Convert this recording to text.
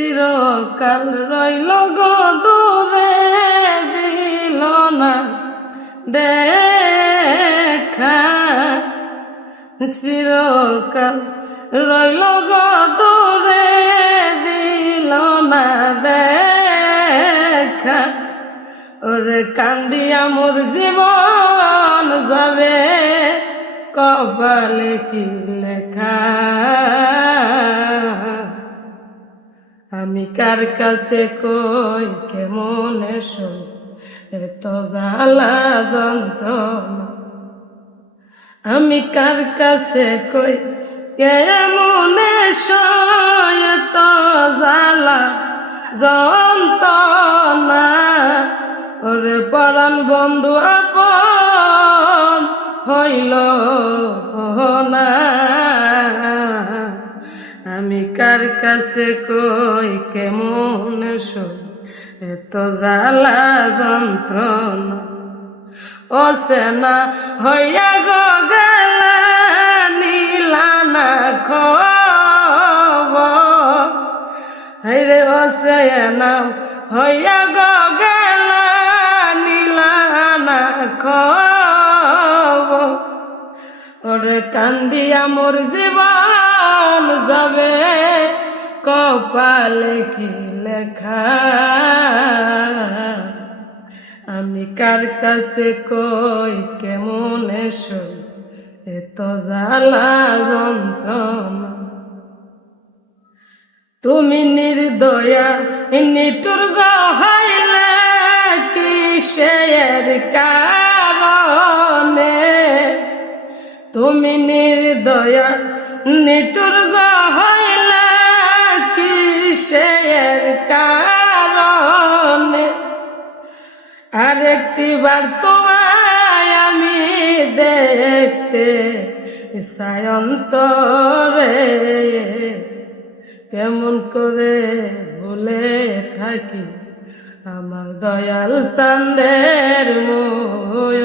চিরকাল রইল গো দূরে, দিল না দেখা। চিরকাল রইল গো দূরে, দিল না দেখা। ওরে কান্দিয়া মোর জীবন যাবে, কপালে কি লেখা। আমি কার কাছে কই কেমনে সই এত জ্বালা যন্ত্রণা। আমি কার কাছে কই কেমনে সই এত জ্বালা যন্ত্রণা। ওরে পরাণ বন্ধু আপন হইল না। আমি কার কাছে কই কেমন সই এত জ্বালা যন্ত্রণা। ও সেনা হইয়া গো গেলা, নিলা না খবর। হাইরে ও সেনা হইয়া গো গেলা, নিলা না খবর। ওরে কান্দিয়া মোর জীবন যাবে, কপালে কি লেখা। আমি কার কাছে কই কেমনে সই এত জ্বালা যন্ত্রণা। তুমি নির্দয়া নিঠুর গো হইলে কিসের কারণে। তুমি নির্দয়া নিঠুর গো হইলে কিসের কারণে। আরেকটি বার তোমায় আমি দেখতে চাই অন্তরে, কেমন করে ভুলে থাকি আমার দয়াল চাঁদের মোয়।